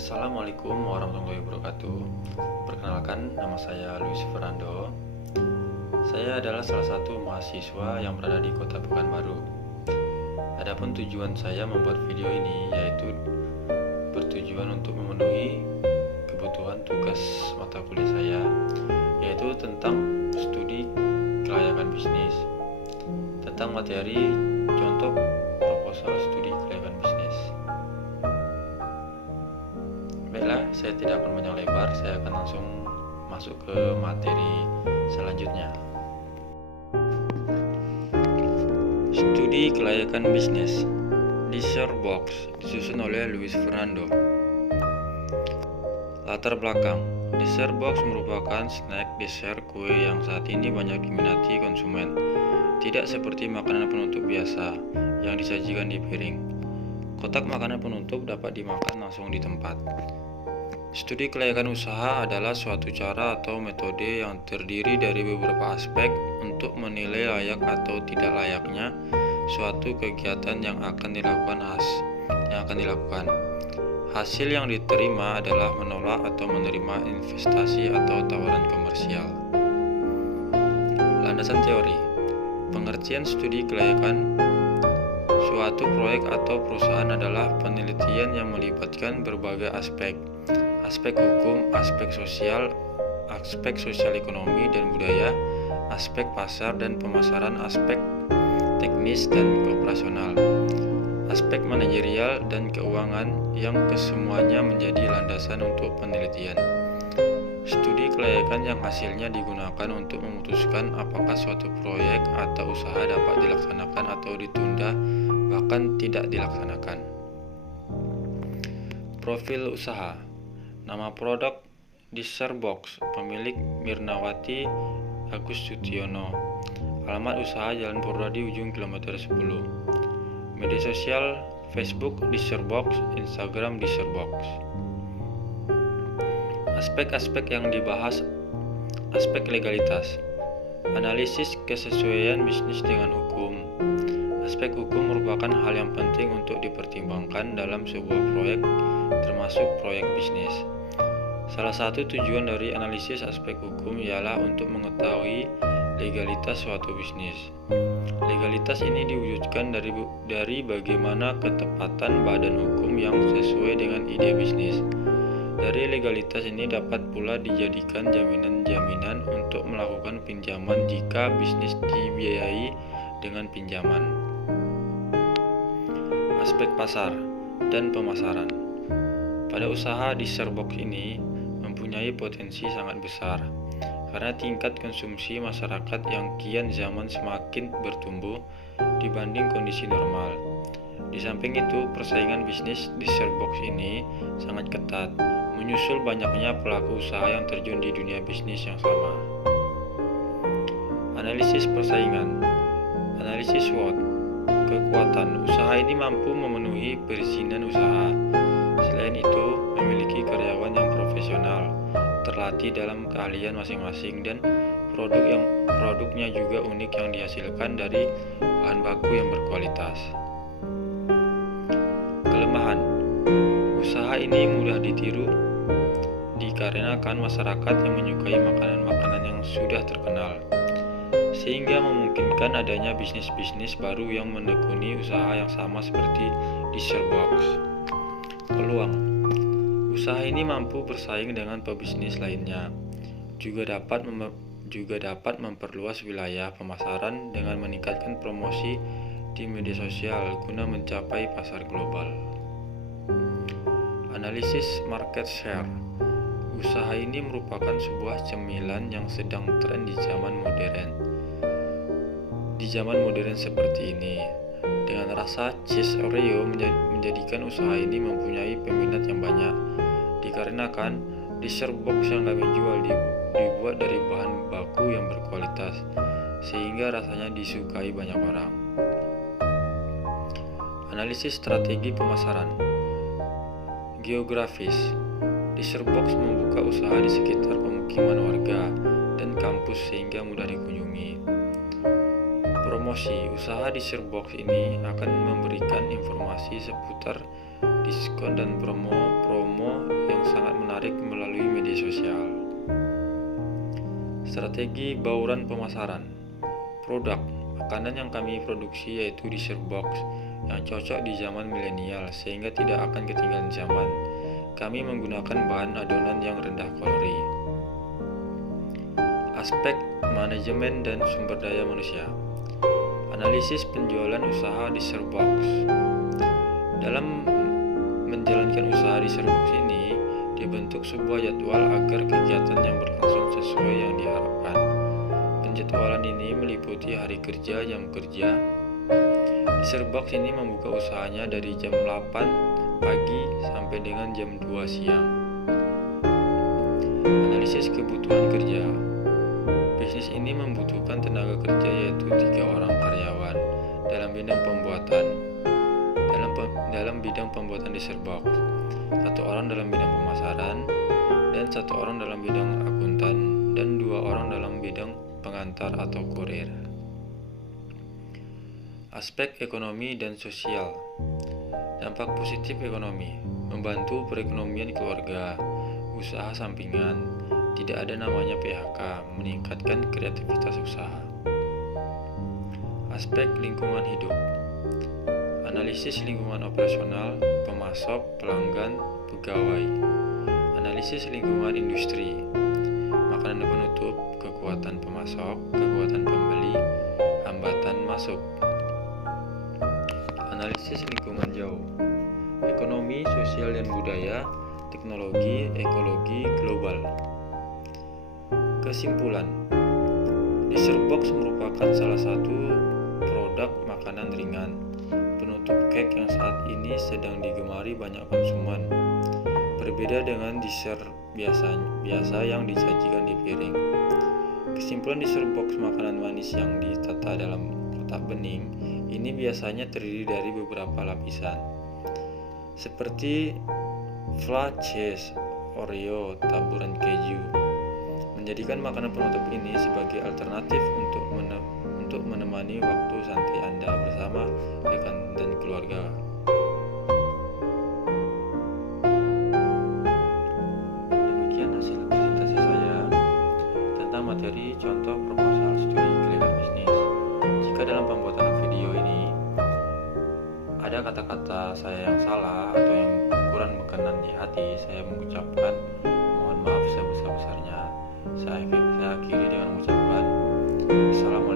Assalamualaikum warahmatullahi wabarakatuh. Perkenalkan, nama saya Luis Fernando. Saya adalah salah satu mahasiswa yang berada di Kota Pekanbaru. Adapun tujuan saya membuat video ini yaitu bertujuan untuk memenuhi kebutuhan tugas mata kuliah saya, yaitu tentang studi kelayakan bisnis, tentang materi contoh proposal studi kelayakan bisnis. Baiklah, saya tidak akan panjang lebar, saya akan langsung masuk ke materi selanjutnya. Studi kelayakan bisnis Dessert Box disusun oleh Luis Fernando. Latar belakang, Dessert Box merupakan snack dessert kue yang saat ini banyak diminati konsumen. Tidak seperti makanan penutup biasa yang disajikan di piring. Kotak makanan penutup dapat dimakan langsung di tempat. Studi kelayakan usaha adalah suatu cara atau metode yang terdiri dari beberapa aspek untuk menilai layak atau tidak layaknya suatu kegiatan yang akan dilakukan. Hasil yang diterima adalah menolak atau menerima investasi atau tawaran komersial. Landasan teori. Pengertian studi kelayakan suatu proyek atau perusahaan adalah penelitian yang melibatkan berbagai aspek hukum, aspek sosial ekonomi dan budaya, aspek pasar dan pemasaran, aspek teknis dan operasional, aspek manajerial dan keuangan yang kesemuanya menjadi landasan untuk penelitian. Studi kelayakan yang hasilnya digunakan untuk memutuskan apakah suatu proyek atau usaha dapat dilaksanakan atau ditunda, bahkan tidak dilaksanakan. Profil usaha. Nama produk Dessert Box, pemilik Mirnawati Agus Sutiono. Alamat usaha Jalan Purwadi Ujung kilometer 10. Media sosial Facebook Dessert Box, Instagram Dessert Box. Aspek-aspek yang dibahas. Aspek legalitas. Analisis kesesuaian bisnis dengan hukum. Aspek hukum merupakan hal yang penting untuk dipertimbangkan dalam sebuah proyek, termasuk proyek bisnis. Salah satu tujuan dari analisis aspek hukum ialah untuk mengetahui legalitas suatu bisnis. Legalitas ini diwujudkan dari bagaimana ketepatan badan hukum yang sesuai dengan ide bisnis. Dari legalitas ini dapat pula dijadikan jaminan-jaminan untuk melakukan pinjaman jika bisnis dibiayai dengan pinjaman. Aspek pasar dan pemasaran. Pada usaha Dessert Box ini mempunyai potensi sangat besar karena tingkat konsumsi masyarakat yang kian zaman semakin bertumbuh dibanding kondisi normal. Di samping itu, persaingan bisnis Dessert Box ini sangat ketat, menyusul banyaknya pelaku usaha yang terjun di dunia bisnis yang sama. Analisis persaingan. Analisis SWOT. Kekuatan usaha ini mampu memenuhi perizinan usaha. Selain itu, memiliki karyawan yang profesional, terlatih dalam keahlian masing-masing, dan produknya juga unik yang dihasilkan dari bahan baku yang berkualitas. Kelemahan. Usaha ini mudah ditiru dikarenakan masyarakat yang menyukai makanan-makanan yang sudah terkenal, sehingga memungkinkan adanya bisnis-bisnis baru yang menekuni usaha yang sama seperti Dessert Box. Peluang. Usaha ini mampu bersaing dengan pebisnis lainnya. Juga dapat memperluas wilayah pemasaran dengan meningkatkan promosi di media sosial guna mencapai pasar global. Analisis market share. Usaha ini merupakan sebuah cemilan yang sedang tren di zaman modern. Di zaman modern seperti ini, dengan rasa cheese Oreo menjadikan usaha ini mempunyai peminat yang banyak. Dikarenakan Dessert Box yang kami jual dibuat dari bahan baku yang berkualitas, sehingga rasanya disukai banyak orang. Analisis strategi pemasaran. Geografis. Dessert Box membuka usaha di sekitar pemukiman warga dan kampus sehingga mudah dikunjungi. Promosi. Usaha Dessert Box ini akan memberikan informasi seputar diskon dan promo Strategi bauran pemasaran. Produk makanan yang kami produksi yaitu dessert box yang cocok di zaman milenial sehingga tidak akan ketinggalan zaman. Kami menggunakan bahan adonan yang rendah kalori. Aspek manajemen dan sumber daya manusia. Analisis penjualan usaha dessert box. Dalam menjalankan usaha dessert box ini, dibentuk sebuah jadwal agar kegiatan yang berlangsung sesuai yang diharapkan. Penjadwalan ini meliputi hari kerja, jam kerja. Dessert box ini membuka usahanya dari jam 8 pagi sampai dengan jam 2 siang. Analisis kebutuhan kerja. Bisnis ini membutuhkan tenaga kerja yaitu 3 orang karyawan dalam bidang pembuatan dessert box, 1 orang dalam bidang pemasaran, dan 1 orang dalam bidang akuntan, dan 2 orang dalam bidang pengantar atau kurir. Aspek ekonomi dan sosial. Dampak positif ekonomi, membantu perekonomian keluarga, usaha sampingan, tidak ada namanya PHK, meningkatkan kreativitas usaha. Aspek lingkungan hidup. Analisis lingkungan operasional, pemasok, pelanggan, pegawai. Analisis lingkungan industri. Makanan penutup, kekuatan pemasok, kekuatan pembeli, hambatan masuk. Analisis lingkungan jauh. Ekonomi, sosial dan budaya, teknologi, ekologi, global. Kesimpulan. Dessert box merupakan salah satu produk makanan ringan penutup cake yang saat ini sedang digemari banyak konsumen. Berbeda dengan dessert biasa yang disajikan di piring. Kesimpulan dessert box makanan manis yang ditata dalam kotak bening ini biasanya terdiri dari beberapa lapisan, seperti flat cheese, Oreo, taburan keju. Menjadikan makanan penutup ini sebagai alternatif untuk menemani waktu santai Anda bersama rekan dan keluarga. Demikian hasil presentasi saya tentang materi contoh proposal studi keliling bisnis. Jika dalam pembuatan video ini ada kata-kata saya yang salah atau yang kurang berkenan di hati, saya mengucapkan mohon maaf sebesar-besarnya. Saya akhiri dengan mengucapkan Assalamualaikum